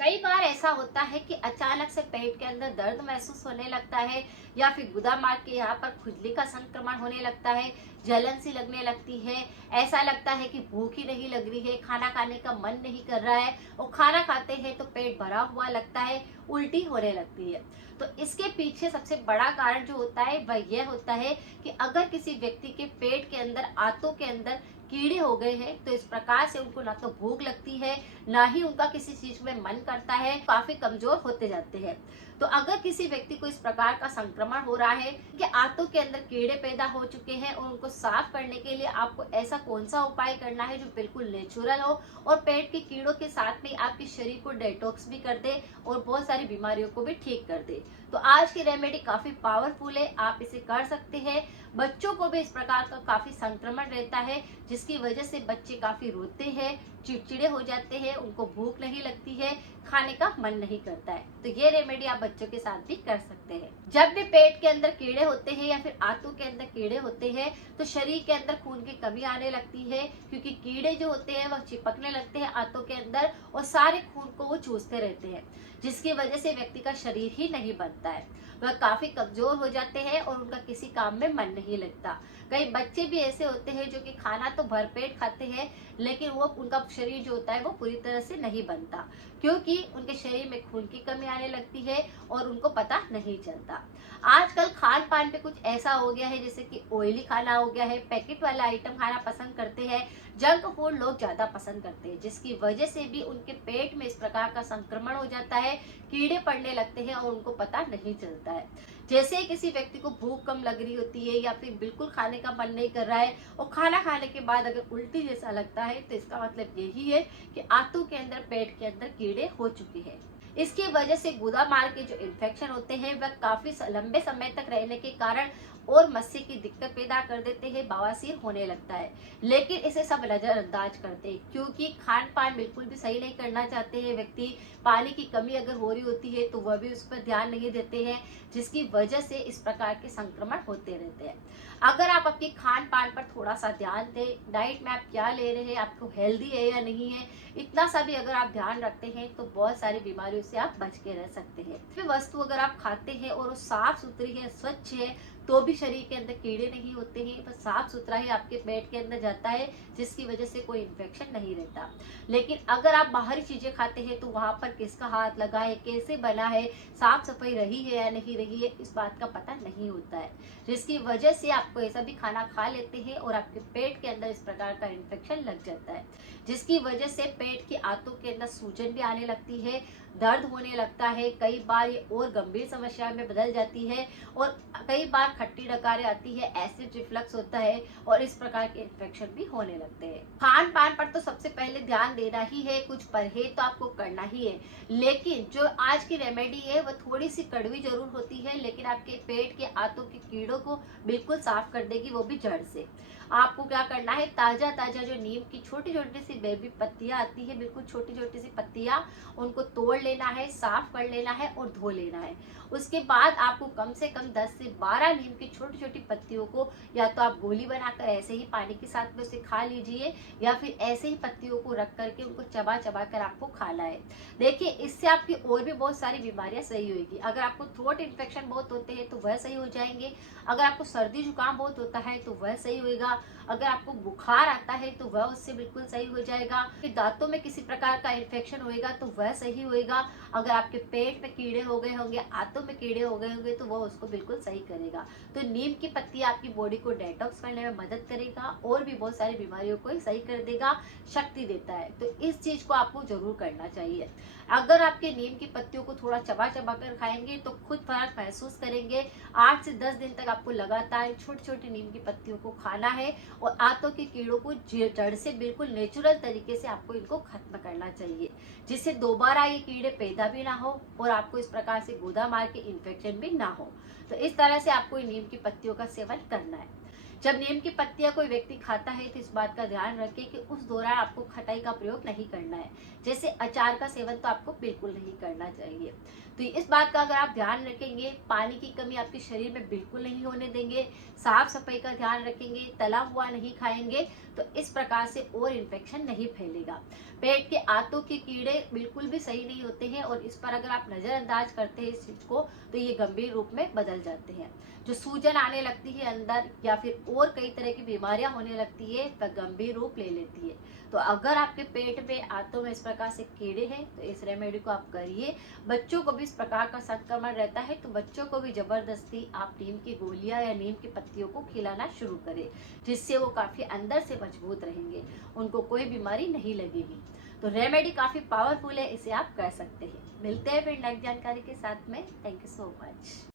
कई बार ऐसा होता है कि अचानक से पेट के अंदर दर्द महसूस होने लगता है या फिर गुदा मार्ग के यहाँ पर खुजली का संक्रमण होने लगता है, जलन सी लगने लगती है। ऐसा लगता है कि भूख ही नहीं लग रही है, खाना खाने का मन नहीं कर रहा है और खाना खाते हैं तो पेट भरा हुआ लगता है, उल्टी होने लगती है। तो इसके पीछे सबसे बड़ा कारण जो होता है वह यह होता है कि अगर किसी व्यक्ति के पेट के अंदर, आंतों के अंदर कीड़े हो गए हैं तो इस प्रकार से उनको ना तो भूख लगती है, ना ही उनका किसी चीज में मन करता है, काफी कमजोर होते जाते हैं। तो अगर किसी व्यक्ति को इस प्रकार का संक्रमण हो रहा है कि आंतों के अंदर कीड़े पैदा हो चुके हैं और उनको साफ करने के लिए आपको ऐसा कौन सा उपाय करना है जो बिल्कुल नेचुरल हो और पेट के कीड़ों के साथ में आपके शरीर को डेटॉक्स भी कर दे और बहुत सारी बीमारियों को भी ठीक कर दे। तो आज की रेमेडी काफी पावरफुल है, आप इसे कर सकते हैं। बच्चों को भी इस प्रकार का काफी संक्रमण रहता है जिसकी वजह से बच्चे काफी रोते हैं, चिड़चिड़े हो जाते हैं, उनको भूख नहीं लगती है, खाने का मन नहीं करता है। तो ये रेमेडी आप बच्चों के साथ भी कर सकते हैं। जब भी पेट के अंदर कीड़े होते हैं या फिर आंतों के अंदर कीड़े होते हैं तो शरीर के अंदर खून की कमी आने लगती है, क्योंकि कीड़े जो होते हैं वह चिपकने लगते हैं आंतों के अंदर और सारे खून को वो चूसते रहते हैं, जिसकी वजह से व्यक्ति का शरीर ही नहीं बनता है, वह काफी कमजोर हो जाते हैं और उनका किसी काम में मन नहीं लगता। कई बच्चे भी ऐसे होते हैं जो कि खाना तो भरपेट खाते हैं लेकिन वो उनका शरीर जो होता है वो पूरी तरह से नहीं बनता, क्योंकि उनके शरीर में खून की कमी आने लगती है और उनको पता नहीं चलता। आजकल खान पान पे कुछ ऐसा हो गया है जैसे कि ऑयली खाना हो गया है, पैकेट वाला आइटम खाना पसंद करते हैं, जंक फूड लोग ज्यादा पसंद करते हैं, जिसकी वजह से भी उनके पेट में इस प्रकार का संक्रमण हो जाता है, कीड़े पड़ने लगते हैं और उनको पता नहीं चलता है। जैसे ही किसी व्यक्ति को भूख कम लग रही होती है या फिर बिल्कुल खाने का मन नहीं कर रहा है और खाना खाने के बाद अगर उल्टी जैसा लगता है तो इसका मतलब यही है कि आंतों के अंदर, पेट के अंदर कीड़े हो चुके हैं। इसकी वजह से गुदा मार्ग के जो इन्फेक्शन होते हैं वह काफी लंबे समय तक रहने के कारण और मस्से की दिक्कत पैदा कर देते हैं, बवासीर होने लगता है। लेकिन इसे सब नजरअंदाज करते हैं क्योंकि खान पान बिल्कुल भी सही नहीं करना चाहते हैं व्यक्ति, पानी की कमी अगर हो रही होती है तो वह भी उस पर ध्यान नहीं देते हैं, जिसकी वजह से इस प्रकार के संक्रमण होते रहते हैं। अगर आप अपनी खान पान पर थोड़ा सा ध्यान दें, डाइट में आप क्या ले रहे हैं, आपको हेल्दी है या नहीं है, इतना सा भी अगर आप ध्यान रखते हैं तो बहुत सारी बीमारियों से आप बच के रह सकते हैं। फिर वस्तु अगर आप खाते हैं और वो साफ सुथरी है, स्वच्छ है, तो भी शरीर के अंदर कीड़े नहीं होते हैं, बस साफ सुथरा ही आपके पेट के अंदर जाता है, जिसकी वजह से कोई इन्फेक्शन नहीं रहता। लेकिन अगर आप बाहरी चीजें खाते हैं तो वहां पर किसका हाथ लगा है, कैसे बना है, साफ सफाई रही है या नहीं रही है, इस बात का पता नहीं होता है, जिसकी वजह से आपको ऐसा भी खाना खा लेते हैं और आपके पेट के अंदर इस प्रकार का इन्फेक्शन लग जाता है, जिसकी वजह से पेट की आंतों के अंदर सूजन भी आने लगती है, दर्द होने लगता है, कई बार ये और गंभीर समस्या में बदल जाती है और कई बार खट्टी डकारें आती है, एसिड रिफ्लक्स होता है और इस प्रकार के इन्फेक्शन भी होने लगते हैं। खान पान पर तो सबसे पहले ध्यान देना ही है, कुछ परहेज तो आपको करना ही है, लेकिन जो आज की रेमेडी है वह थोड़ी सी कड़वी जरूर होती है, लेकिन आपके पेट के आंतों के कीड़ों को बिल्कुल साफ कर देगी, वो भी जड़ से। आपको क्या करना है, ताजा ताजा जो नीम की छोटी छोटी सी बेबी पत्तियां आती है, बिल्कुल छोटी छोटी सी पत्तियां, उनको तोड़ लेना है, साफ कर लेना है और धो लेना है। उसके बाद आपको कम से कम 10 से 12 नीम की छोटी छोटी पत्तियों को या तो आप गोली बनाकर ऐसे ही पानी के साथ में उसे खा लीजिए या फिर ऐसे ही पत्तियों को रख करके उनको चबा चबा कर आपको खाना है। देखिए, इससे आपकी और भी बहुत सारी बीमारियां सही होगी। अगर आपको थ्रोट इन्फेक्शन बहुत होते हैं तो वह सही हो जाएंगे, अगर आपको सर्दी जुकाम बहुत होता है तो वह सही होगा, अगर आपको बुखार आता है तो वह उससे बिल्कुल सही हो जाएगा, फिर दांतों में किसी प्रकार का इन्फेक्शन होएगा तो वह सही होएगा, अगर आपके पेट में कीड़े हो गए होंगे, आंतों में कीड़े हो गए होंगे तो वह उसको बिल्कुल सही करेगा। तो नीम की पत्ती आपकी बॉडी को डेटॉक्स करने में मदद करेगा और भी बहुत सारी बीमारियों को सही कर देगा, शक्ति देता है। तो इस चीज को आपको जरूर करना चाहिए। अगर आपके नीम की पत्तियों को थोड़ा चबा चबा कर खाएंगे तो खुद फर्क महसूस करेंगे। 8 से 10 दिन तक आपको लगातार छोटी छोटी नीम की पत्तियों को खाना है और आंतों के कीड़ों को जड़ से बिल्कुल नेचुरल तरीके से आपको इनको खत्म करना चाहिए, जिससे दोबारा ये कीड़े पैदा भी ना हो और आपको इस प्रकार से गुदा मार के इन्फेक्शन भी ना हो। तो इस तरह से आपको नीम की पत्तियों का सेवन करना है। जब नीम की पत्तियां कोई व्यक्ति खाता है तो इस बात का ध्यान रखें कि उस दौरान आपको खटाई का प्रयोग नहीं करना है, जैसे अचार का सेवन तो आपको बिल्कुल नहीं करना चाहिए। तो इस बात का अगर आप ध्यान रखेंगे, पानी की कमी आपके शरीर में बिल्कुल नहीं होने देंगे, साफ सफाई का ध्यान रखेंगे, तला हुआ नहीं खाएंगे, तो इस प्रकार से और इन्फेक्शन नहीं फैलेगा। पेट के आंतों के कीड़े बिल्कुल भी सही नहीं होते हैं और इस पर अगर आप नजरअंदाज करते हैं इस चीज को तो ये गंभीर रूप में बदल जाते हैं। जो सूजन आने लगती है अंदर या फिर और कई तरह की बीमारियां होने लगती है वह गंभीर रूप ले लेती है। तो अगर आपके पेट में आंतों में इस प्रकार से कीड़े हैं तो इस रेमेडी को आप करिए। बच्चों को भी इस प्रकार का संक्रमण रहता है तो बच्चों को भी जबरदस्ती आप नीम की गोलियां या नीम की पत्तियों को खिलाना शुरू करें, जिससे वो काफी अंदर से मजबूत रहेंगे, उनको कोई बीमारी नहीं लगेगी। तो रेमेडी काफी पावरफुल है, इसे आप कर सकते हैं। मिलते हैं फिर नेक्स्ट जानकारी के साथ में। Thank you so much.